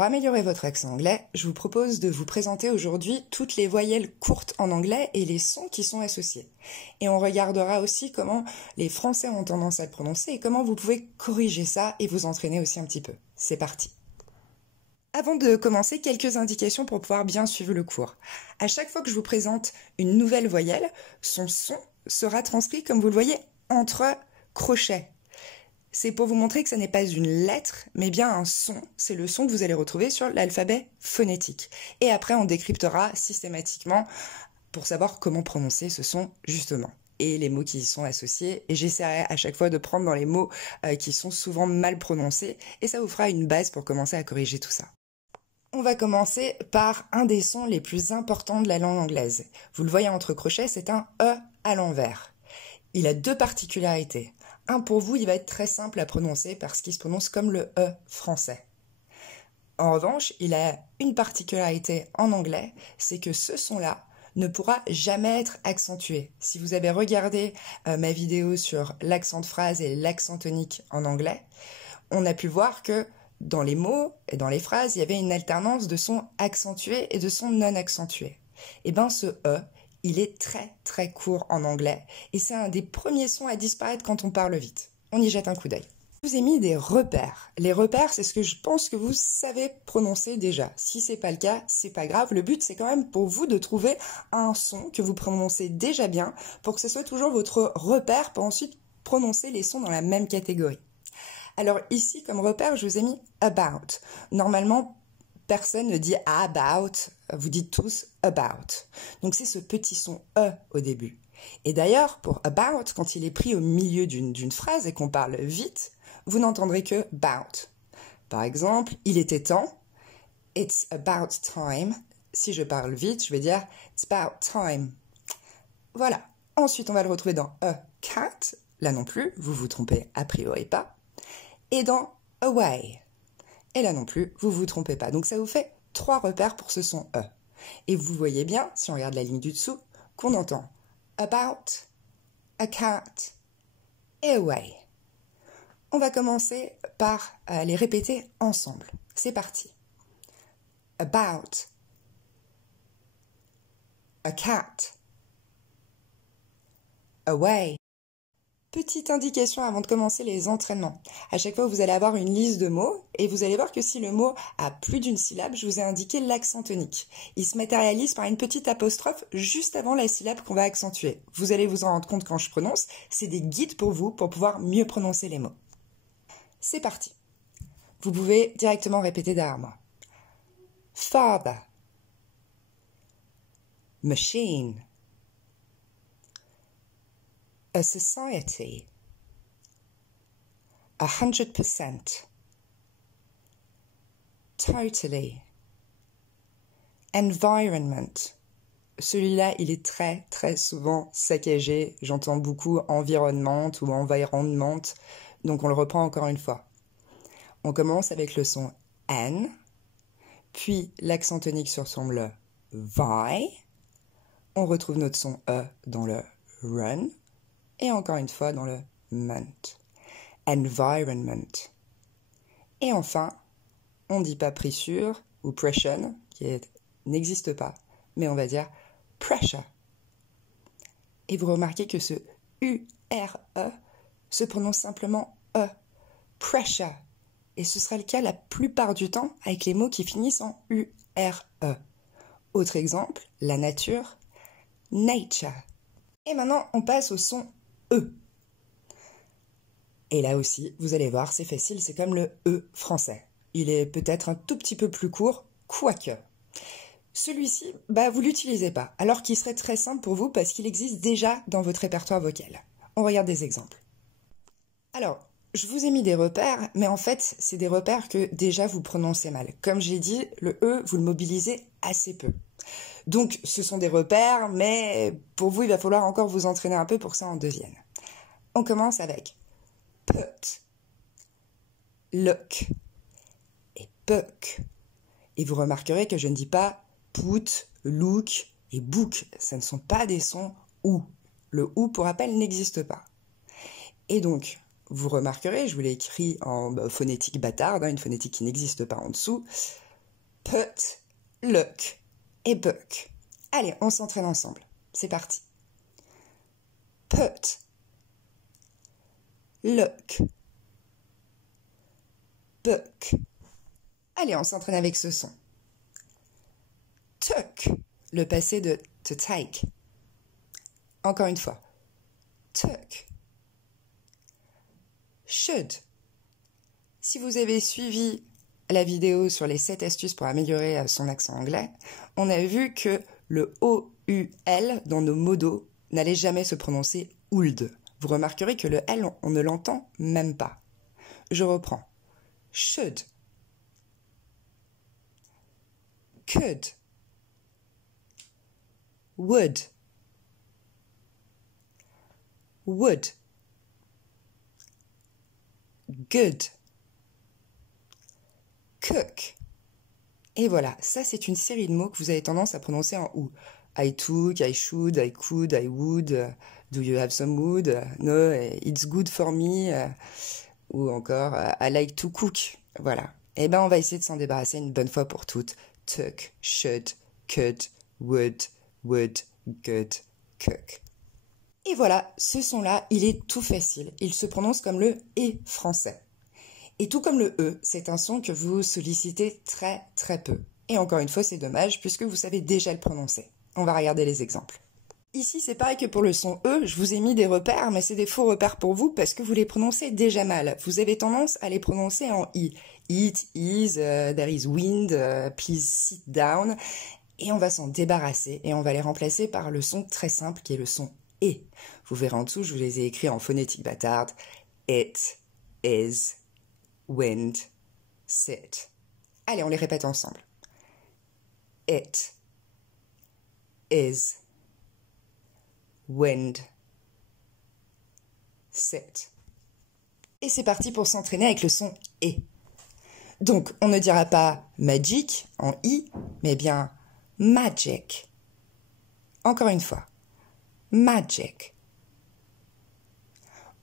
Pour améliorer votre accent anglais, je vous propose de vous présenter aujourd'hui toutes les voyelles courtes en anglais et les sons qui sont associés. Et on regardera aussi comment les Français ont tendance à le prononcer et comment vous pouvez corriger ça et vous entraîner aussi un petit peu. C'est parti! Avant de commencer, quelques indications pour pouvoir bien suivre le cours. À chaque fois que je vous présente une nouvelle voyelle, son son sera transcrit, comme vous le voyez, entre crochets. C'est pour vous montrer que ce n'est pas une lettre, mais bien un son. C'est le son que vous allez retrouver sur l'alphabet phonétique. Et après, on décryptera systématiquement pour savoir comment prononcer ce son justement. Et les mots qui y sont associés. Et j'essaierai à chaque fois de prendre dans les mots qui sont souvent mal prononcés. Et ça vous fera une base pour commencer à corriger tout ça. On va commencer par un des sons les plus importants de la langue anglaise. Vous le voyez entre crochets, c'est un E à l'envers. Il a deux particularités. Un, pour vous, il va être très simple à prononcer parce qu'il se prononce comme le E français. En revanche, il a une particularité en anglais, c'est que ce son-là ne pourra jamais être accentué. Si vous avez regardé ma vidéo sur l'accent de phrase et l'accent tonique en anglais, on a pu voir que dans les mots et dans les phrases, il y avait une alternance de sons accentués et de sons non accentués. Et bien ce E, il est très très court en anglais et c'est un des premiers sons à disparaître quand on parle vite. On y jette un coup d'œil. Je vous ai mis des repères. Les repères, c'est ce que je pense que vous savez prononcer déjà. Si c'est pas le cas, c'est pas grave. Le but, c'est quand même pour vous de trouver un son que vous prononcez déjà bien pour que ce soit toujours votre repère pour ensuite prononcer les sons dans la même catégorie. Alors ici, comme repère, je vous ai mis about. Normalement, personne ne dit about, vous dites tous about. Donc c'est ce petit son E au début. Et d'ailleurs, pour about, quand il est pris au milieu d'une phrase et qu'on parle vite, vous n'entendrez que about. Par exemple, il était temps, it's about time. Si je parle vite, je vais dire it's about time. Voilà. Ensuite, on va le retrouver dans a cat. Là non plus, vous vous trompez a priori pas. Et dans away. Et là non plus, vous vous trompez pas. Donc ça vous fait 3 repères pour ce son E. Et vous voyez bien, si on regarde la ligne du dessous, qu'on entend about, a cat et away. On va commencer par les répéter ensemble. C'est parti. About, a cat, away. Petite indication avant de commencer les entraînements. À chaque fois, vous allez avoir une liste de mots et vous allez voir que si le mot a plus d'une syllabe, je vous ai indiqué l'accent tonique. Il se matérialise par une petite apostrophe juste avant la syllabe qu'on va accentuer. Vous allez vous en rendre compte quand je prononce. C'est des guides pour vous pour pouvoir mieux prononcer les mots. C'est parti. Vous pouvez directement répéter derrière moi. Father. Machine. A society, 100%, totally, environment. Celui-là, il est très très souvent saccagé. J'entends beaucoup environnement ou environment, donc on le reprend encore une fois. On commence avec le son N, puis l'accent tonique sur son le VI. On retrouve notre son E dans le run. Et encore une fois dans le ment. Environment. Et enfin, on ne dit pas pressure ou pression, n'existe pas, mais on va dire pressure. Et vous remarquez que ce U-R-E se prononce simplement E. Pressure. Et ce sera le cas la plupart du temps avec les mots qui finissent en U-R-E. Autre exemple, la nature, nature. Et maintenant, on passe au son E. Et là aussi, vous allez voir, c'est facile, c'est comme le E français. Il est peut-être un tout petit peu plus court, quoique. Celui-ci, vous l'utilisez pas, alors qu'il serait très simple pour vous parce qu'il existe déjà dans votre répertoire vocal. On regarde des exemples. Alors, je vous ai mis des repères, mais en fait, c'est des repères que déjà vous prononcez mal. Comme j'ai dit, le E, vous le mobilisez assez peu. Donc, ce sont des repères, mais pour vous, il va falloir encore vous entraîner un peu pour que ça en devienne. On commence avec put, look et book. Et vous remarquerez que je ne dis pas put, look et book. Ce ne sont pas des sons OU. Le OU, pour rappel, n'existe pas. Et donc, vous remarquerez, je vous l'ai écrit en phonétique bâtarde, une phonétique qui n'existe pas en dessous, put, look et book. Allez, on s'entraîne ensemble. C'est parti. Put, look, book. Allez, on s'entraîne avec ce son. Took, le passé de to take. Encore une fois. Took. Should. Si vous avez suivi la vidéo sur les 7 astuces pour améliorer son accent anglais, on a vu que le O-U-L dans nos modos n'allait jamais se prononcer ould. Vous remarquerez que le L, on ne l'entend même pas. Je reprends. Should. Could. Would. Would. Good. Cook. Et voilà, ça c'est une série de mots que vous avez tendance à prononcer en OU. I took, I should, I could, I would, do you have some wood, no, it's good for me, ou encore I like to cook. Voilà. Eh ben on va essayer de s'en débarrasser une bonne fois pour toutes. Took, should, could, would, good, cook. Et voilà, ce son-là, il est tout facile. Il se prononce comme le « et » français. Et tout comme le « e », c'est un son que vous sollicitez très très peu. Et encore une fois, c'est dommage puisque vous savez déjà le prononcer. On va regarder les exemples. Ici, c'est pareil que pour le son « e », je vous ai mis des repères, mais c'est des faux repères pour vous parce que vous les prononcez déjà mal. Vous avez tendance à les prononcer en « i ». It is, there is wind, please sit down. Et on va s'en débarrasser et on va les remplacer par le son très simple qui est le son « et ». Vous verrez en dessous, je vous les ai écrits en phonétique bâtarde. It is wind, sit. Allez, on les répète ensemble. It is wind, sit. Et c'est parti pour s'entraîner avec le son « et ». Donc, on ne dira pas « magic » en « i », mais bien « magic ». Encore une fois. Magic.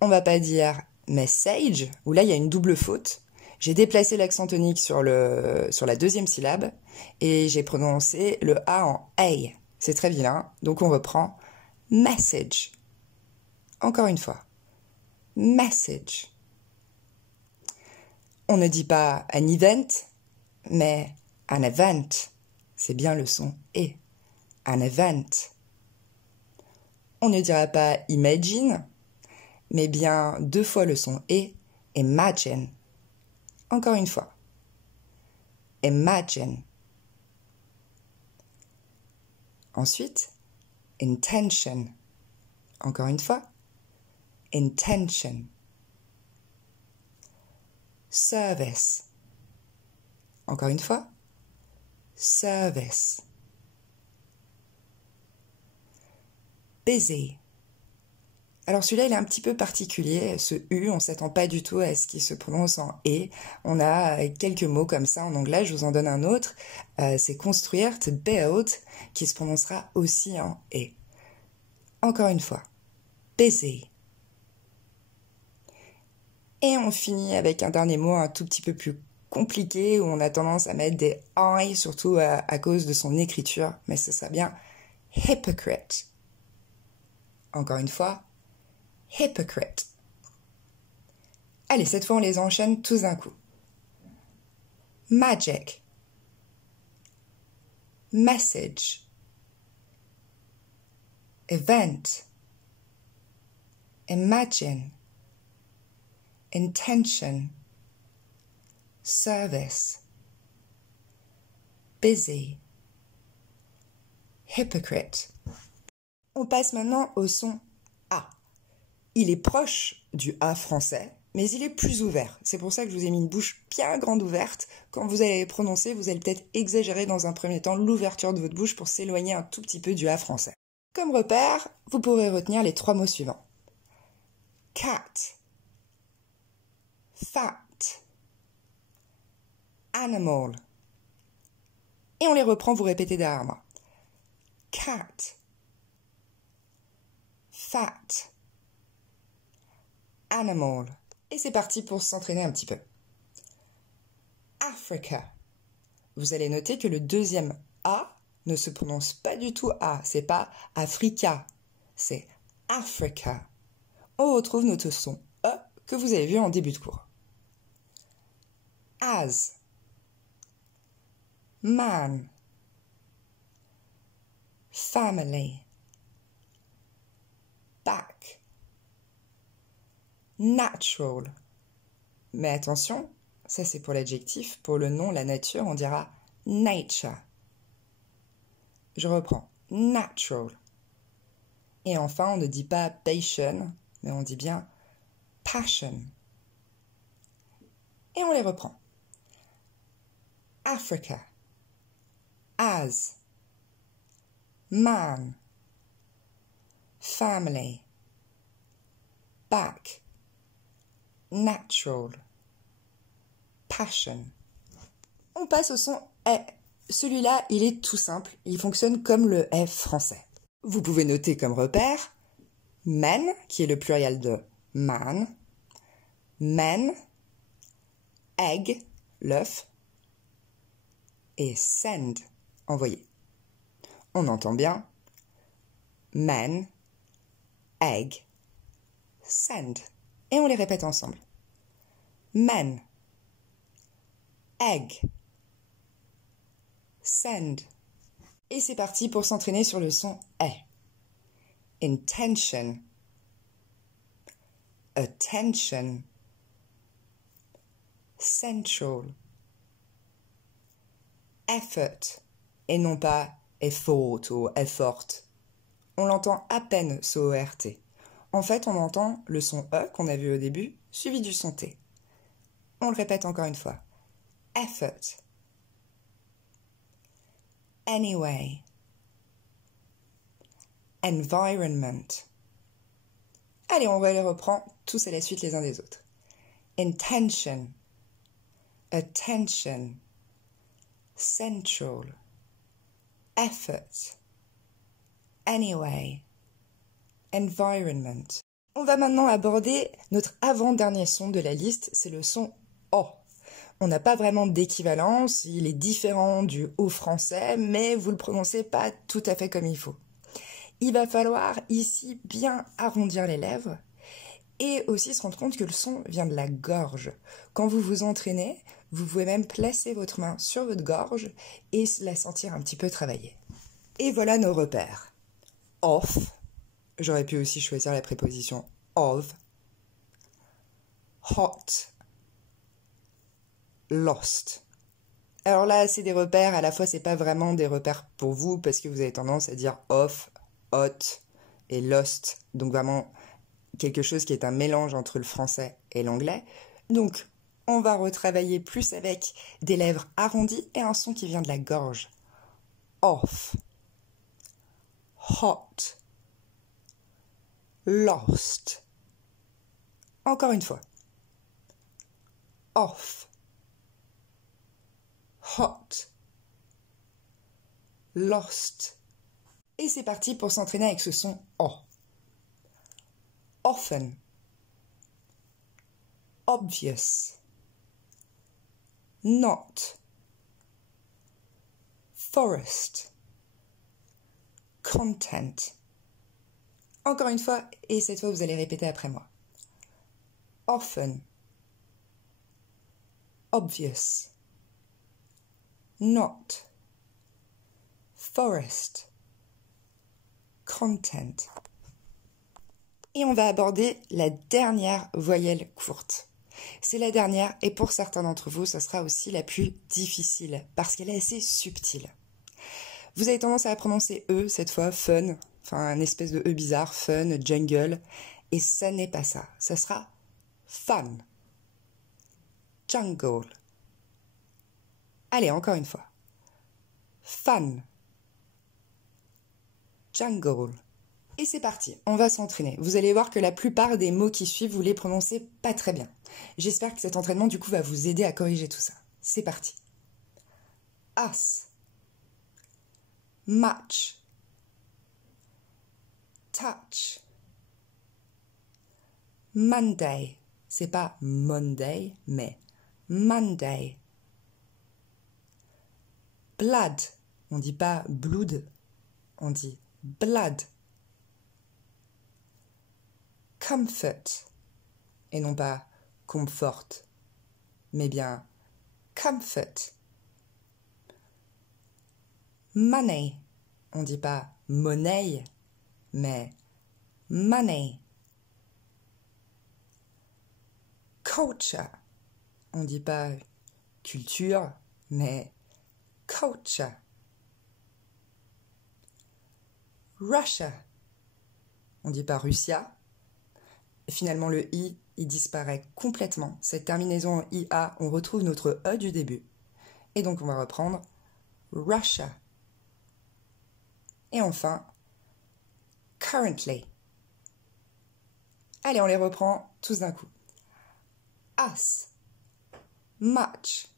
On va pas dire message, où là il y a une double faute. J'ai déplacé l'accent tonique sur la deuxième syllabe et j'ai prononcé le A en A. C'est très vilain, donc on reprend message. Encore une fois. Message. On ne dit pas an event, mais an event. C'est bien le son E. An event. On ne dira pas imagine, mais bien 2 fois le son E, imagine. Encore une fois. Imagine. Ensuite, intention. Encore une fois. Intention. Service. Encore une fois. Service. Busy. Alors celui-là, il est un petit peu particulier, ce U, on ne s'attend pas du tout à ce qu'il se prononce en « et ». On a quelques mots comme ça en anglais, je vous en donne un autre. C'est construire, to build, qui se prononcera aussi en « et ». Encore une fois, busy. Et on finit avec un dernier mot un tout petit peu plus compliqué, où on a tendance à mettre des « I », surtout à cause de son écriture, mais ce sera bien « hypocrite ». Encore une fois, hypocrite. Allez, cette fois, on les enchaîne tous d'un coup. Magic. Message. Event. Imagine. Intention. Service. Busy. Hypocrite. On passe maintenant au son A. Il est proche du A français, mais il est plus ouvert. C'est pour ça que je vous ai mis une bouche bien grande ouverte. Quand vous allez prononcer, vous allez peut-être exagérer dans un premier temps l'ouverture de votre bouche pour s'éloigner un tout petit peu du A français. Comme repère, vous pourrez retenir les 3 mots suivants. Cat, fat, animal. Et on les reprend, vous répétez derrière moi. Cat, fat, animal. Et c'est parti pour s'entraîner un petit peu. Africa, vous allez noter que le deuxième A ne se prononce pas du tout A. C'est pas Africa, c'est Africa. On retrouve notre son E que vous avez vu en début de cours. As, man, family, back, natural. Mais attention, ça c'est pour l'adjectif, pour le nom, la nature, on dira nature. Je reprends, natural. Et enfin, on ne dit pas passion, mais on dit bien passion. Et on les reprend. Africa, as, man, family, back, natural, passion. On passe au son E. Celui-là, il est tout simple, il fonctionne comme le F français. Vous pouvez noter comme repère men, qui est le pluriel de man, men, egg, l'œuf, et send, envoyer. On entend bien men, egg, send. Et on les répète ensemble. Men, egg, send. Et c'est parti pour s'entraîner sur le son E. Intention, attention, central, effort, et non pas effort ou effort. On l'entend à peine ce ORT. En fait, on entend le son E qu'on a vu au début, suivi du son T. On le répète encore une fois. Effort. Anyway. Environment. Allez, on va les reprendre tous à la suite les uns des autres. Intention. Attention. Central. Effort. Anyway. Environment. On va maintenant aborder notre avant-dernier son de la liste, c'est le son O. On n'a pas vraiment d'équivalence, il est différent du O français, mais vous le prononcez pas tout à fait comme il faut. Il va falloir ici bien arrondir les lèvres et aussi se rendre compte que le son vient de la gorge. Quand vous vous entraînez, vous pouvez même placer votre main sur votre gorge et la sentir un petit peu travailler. Et voilà nos repères. Off. J'aurais pu aussi choisir la préposition of. Hot. Lost. Alors là, c'est des repères, à la fois c'est pas vraiment des repères pour vous parce que vous avez tendance à dire off, hot et lost, donc vraiment quelque chose qui est un mélange entre le français et l'anglais. Donc, on va retravailler plus avec des lèvres arrondies et un son qui vient de la gorge. Off, hot, lost. Encore une fois. Off, hot, lost. Et c'est parti pour s'entraîner avec ce son O. Often, obvious, not, forest, content. Encore une fois, et cette fois vous allez répéter après moi. Often, obvious, not, forest, content. Et on va aborder la dernière voyelle courte. C'est la dernière et pour certains d'entre vous, ça sera aussi la plus difficile parce qu'elle est assez subtile. Vous avez tendance à la prononcer E cette fois, fun, enfin un espèce de E bizarre, fun, jungle, et ça n'est pas ça. Ça sera fun, jungle. Allez, encore une fois. Fun, jungle. Et c'est parti, on va s'entraîner. Vous allez voir que la plupart des mots qui suivent, vous les prononcez pas très bien. J'espère que cet entraînement, du coup, va vous aider à corriger tout ça. C'est parti. Us, match, touch, Monday. C'est pas Monday, mais Monday. blood. On dit pas blood, on dit blood. Comfort, et non pas comfort, mais bien comfort. Money, on dit pas monnaie, mais money. Culture, on dit pas culture, mais culture. Russia, on dit pas Russia. Et finalement, le i, il disparaît complètement. Cette terminaison en ia, on retrouve notre e du début. Et donc, on va reprendre Russia. Et enfin, currently. Allez, on les reprend tous d'un coup. Us, much,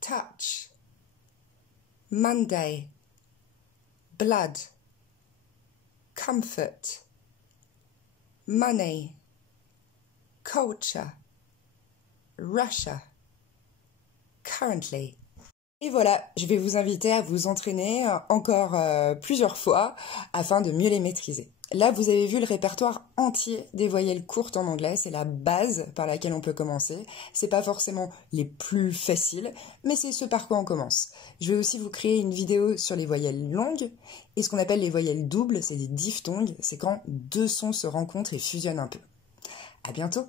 touch, Monday, blood, comfort, money, culture, Russia, currently. Et voilà, je vais vous inviter à vous entraîner encore plusieurs fois afin de mieux les maîtriser. Là, vous avez vu le répertoire entier des voyelles courtes en anglais, c'est la base par laquelle on peut commencer. C'est pas forcément les plus faciles, mais c'est ce par quoi on commence. Je vais aussi vous créer une vidéo sur les voyelles longues et ce qu'on appelle les voyelles doubles, c'est des diphtongues, c'est quand deux sons se rencontrent et fusionnent un peu. À bientôt!